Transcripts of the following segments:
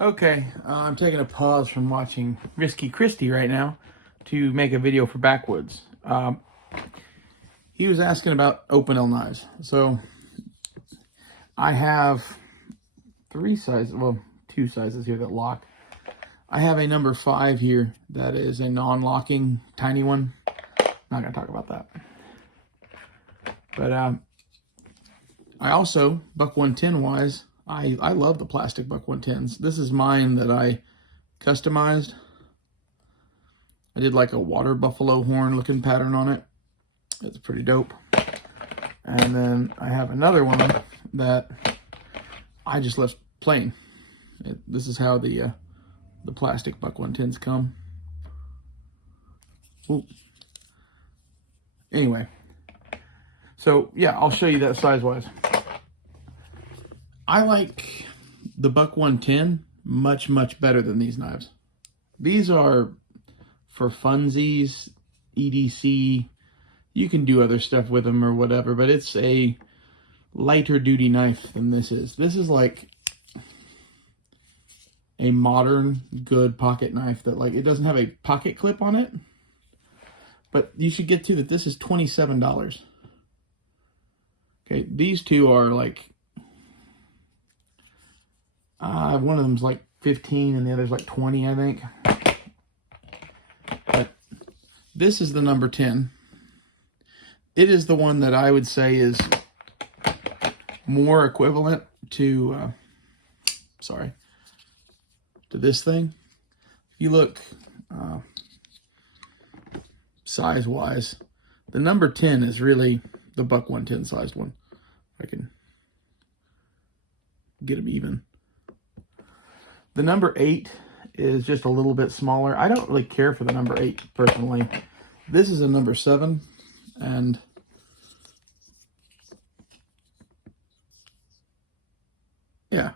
Okay, I'm taking a pause from watching Risky Christie right now to make a video for Backwoods. He was asking about Opinel knives. So I have two sizes here that lock. I have a number 5 here that is a non-locking tiny one. Not gonna talk about that. But I also, Buck 110 wise, I love the plastic Buck 110s. This is mine that I customized. I did like a water buffalo horn looking pattern on it. It's pretty dope. And then I have another one that I just left plain. This is how the plastic Buck 110s come. Ooh. Anyway, so yeah, I'll show you that size-wise. I like the Buck 110 much, much better than these knives. These are for funsies, EDC. You can do other stuff with them or whatever, but it's a lighter duty knife than this is. This is like a modern, good pocket knife that, like, it doesn't have a pocket clip on it, but you should get to that this is $27. Okay, these two are like, one of them's like 15 and the other's like 20, I think. But this is the number 10. It is the one that I would say is more equivalent to, to this thing. If you look size-wise, the number 10 is really the Buck 110 sized one. I can get them even. The number 8 is just a little bit smaller. I don't really care for the number 8 personally. This is a number 7, and yeah,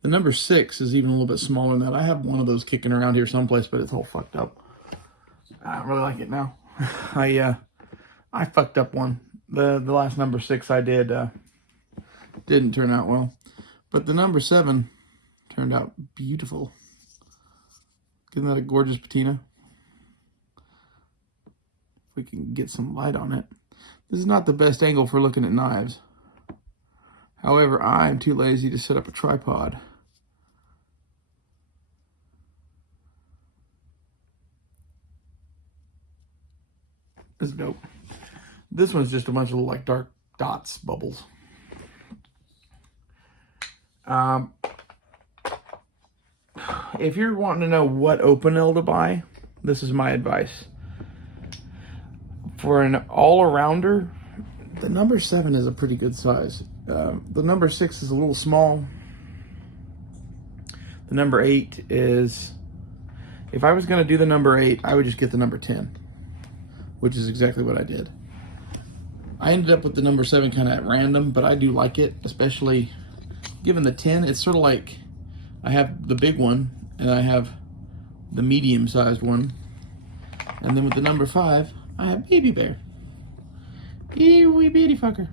the number 6 is even a little bit smaller than that. I have one of those kicking around here someplace, but it's all fucked up. I don't really like it now. I fucked up one. The last number 6 I did didn't turn out well, but the number 7 turned out beautiful. Isn't that a gorgeous patina? If we can get some light on it. This is not the best angle for looking at knives. However, I'm too lazy to set up a tripod. This is dope. This one's just a bunch of like dark dots, bubbles. If you're wanting to know what Opinel to buy, this is my advice. For an all-arounder, the number 7 is a pretty good size. The number 6 is a little small. The number 8 is, if I was going to do the number 8, I would just get the number 10, which is exactly what I did. I ended up with the number 7 kind of at random, but I do like it, especially given the 10. It's sort of like I have the big one and I have the medium-sized one, and then with the number 5, I have Baby Bear. Eee wee bitty fucker.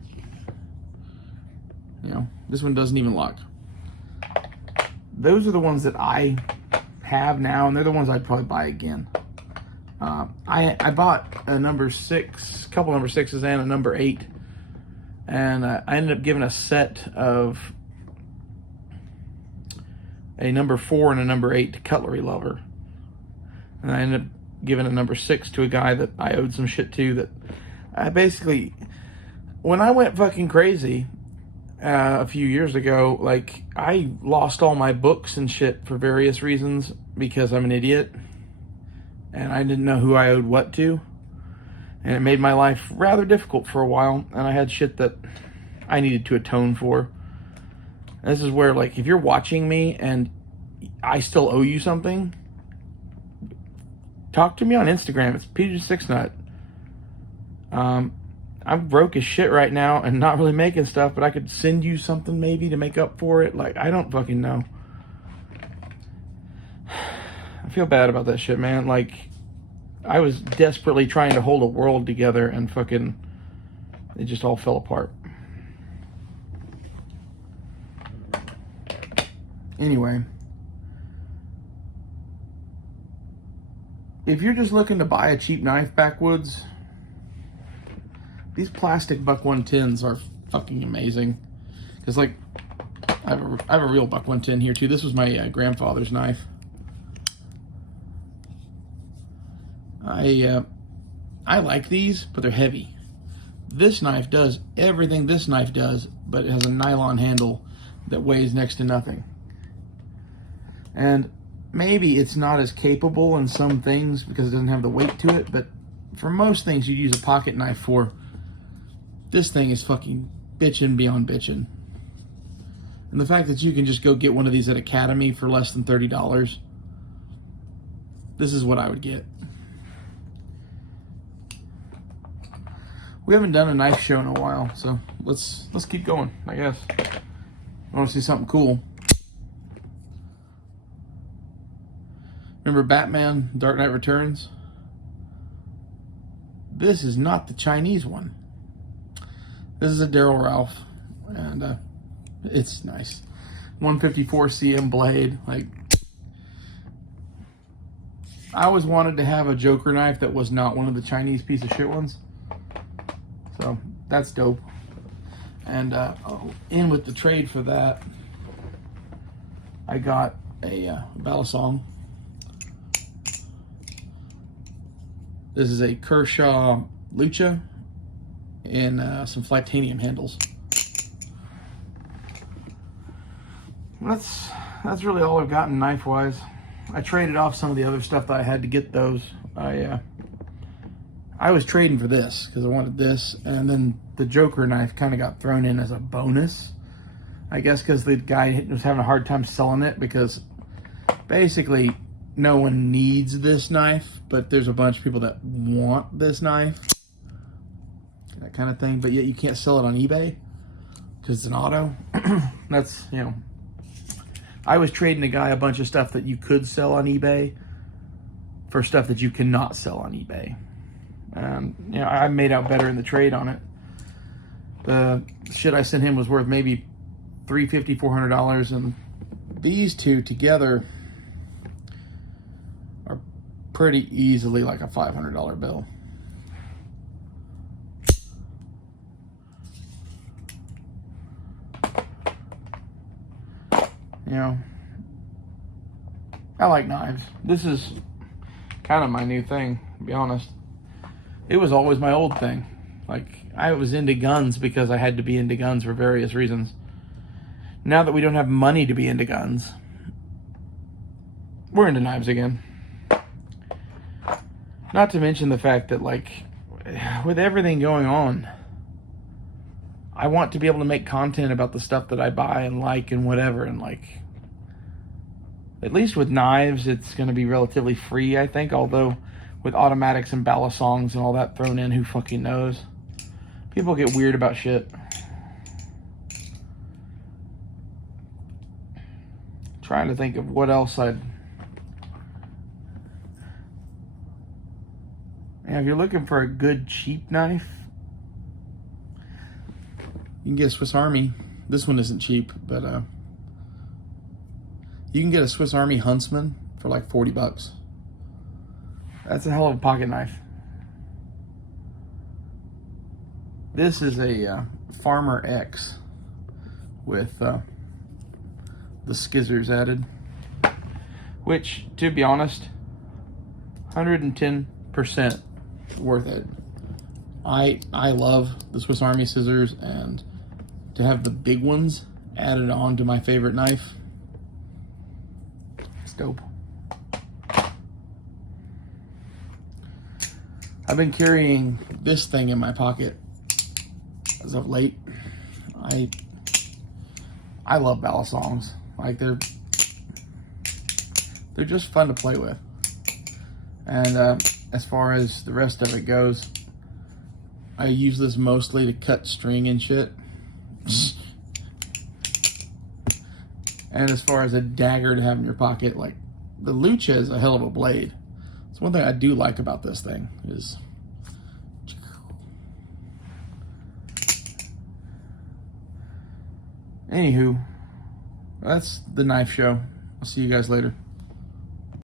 You know, this one doesn't even lock. Those are the ones that I have now, and they're the ones I'd probably buy again. I bought a number 6, couple number 6s and a number 8, and I ended up giving a set of a number 4 and a number 8 to Cutlery Lover, and I ended up giving a number 6 to a guy that I owed some shit to. That I basically, when I went fucking crazy a few years ago, like, I lost all my books and shit for various reasons because I'm an idiot and I didn't know who I owed what to, and it made my life rather difficult for a while, and I had shit that I needed to atone for. And this is where, like, if you're watching me and I still owe you something, talk to me on Instagram. It's PJ6Nut. I'm broke as shit right now and not really making stuff, but I could send you something maybe to make up for it. Like, I don't fucking know. I feel bad about that shit, man. Like, I was desperately trying to hold a world together and fucking, it just all fell apart. Anyway, if you're just looking to buy a cheap knife backwoods, these plastic buck 110s are fucking amazing. Because, like, I have a real buck 110 here too. This was my grandfather's knife. I like these, but they're heavy. This knife does everything this knife does, but it has a nylon handle that weighs next to nothing. And maybe it's not as capable in some things because it doesn't have the weight to it, but for most things you'd use a pocket knife for, this thing is fucking bitchin' beyond bitchin'. And the fact that you can just go get one of these at Academy for less than $30, this is what I would get. We haven't done a knife show in a while, so let's keep going, I guess. I want to see something cool. Remember Batman Dark Knight Returns? This is not the Chinese one. This is a Daryl Ralph, and it's nice. 154 cm blade. Like, I always wanted to have a Joker knife that was not one of the Chinese piece of shit ones. So that's dope. And in with the trade for that, I got a Balisong. This is a Kershaw Lucha and some Flatanium handles. That's really all I've gotten knife wise. I traded off some of the other stuff that I had to get those. I was trading for this because I wanted this, and then the Joker knife kind of got thrown in as a bonus, I guess, because the guy was having a hard time selling it because basically no one needs this knife, but there's a bunch of people that want this knife, that kind of thing, but yet you can't sell it on eBay because it's an auto. That's, you know, I was trading a guy a bunch of stuff that you could sell on eBay for stuff that you cannot sell on eBay. You know, I made out better in the trade on it. The shit I sent him was worth maybe $350, $400, and these two together are pretty easily like a $500 bill. You know, I like knives. This is kind of my new thing, to be honest. It was always my old thing. Like, I was into guns because I had to be into guns for various reasons. Now that we don't have money to be into guns, we're into knives again. Not to mention the fact that, like, with everything going on, I want to be able to make content about the stuff that I buy and like and whatever. And, like, at least with knives, it's going to be relatively free, I think. Although, with automatics and Balisongs and all that thrown in, who fucking knows? People get weird about shit. Trying to think of what else I'd... Yeah, if you're looking for a good cheap knife, you can get a Swiss Army. This one isn't cheap, but you can get a Swiss Army Huntsman for like 40 bucks. That's a hell of a pocket knife. This is a Farmer X with the skizzers added, which, to be honest, 110% worth it. I love the Swiss Army scissors, and to have the big ones added on to my favorite knife, it's dope. I've been carrying this thing in my pocket as of late. I love Balisongs. Like, they're just fun to play with. And as far as the rest of it goes, I use this mostly to cut string and shit. And as far as a dagger to have in your pocket, like, the Lucha is a hell of a blade. So one thing I do like about this thing is, anywho, That's the knife show. I'll see you guys later.